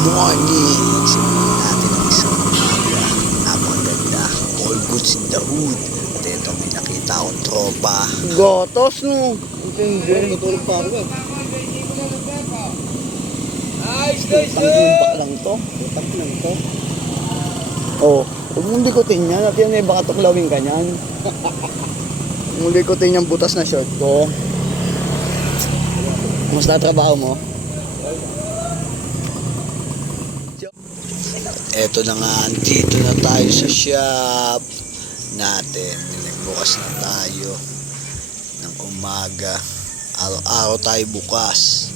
Good morning! Simulan natin ang isang umaga. Napakaganda. All goods in the hood. At ito may nakita akong tropa. Gotos no. Hindi. Tutulog pa ako. Tangimpak lang to. Utak lang to. Oh, huwag mong likutin yan. At yan eh, baka tuklawin ka niyan. Huwag mong likutin yung butas na short ko. Mas trabaho mo? Eto na nga, andito na tayo sa shop natin. Nagbukas na tayo ng umaga. Araw-araw tayo bukas.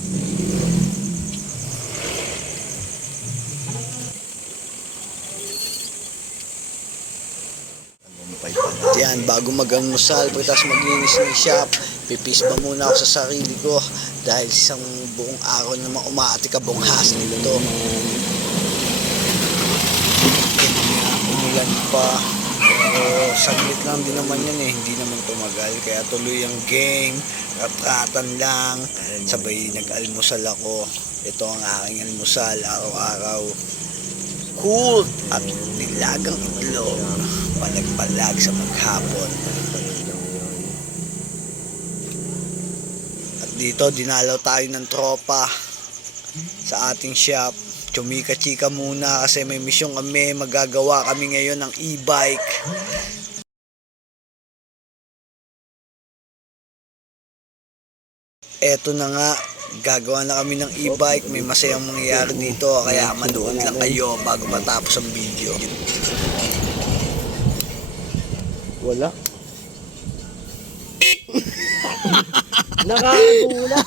Yan, bago mag-almusal, pagkatapos maglinis ng shop, pipisba muna ako sa sarili ko dahil isang buong araw naman umaatikabong hassle nito. Umulan pa, pero saglit lang din naman yan eh, hindi naman tumagal, kaya tuloy ang game, ratratan lang, sabay nag-almusal ako. Ito ang aking almusal araw-araw, cool at nilagang itlog, palag-palag sa maghapon. At dito dinalaw tayo ng tropa sa ating shop. Chumika-chika muna kasi may misyon kami, magagawa kami ngayon ng e-bike. Eto na nga, gagawa na kami ng e-bike, may masayang mangyayari dito, kaya manood lang kayo bago matapos ang video. Wala. Nakakatulak.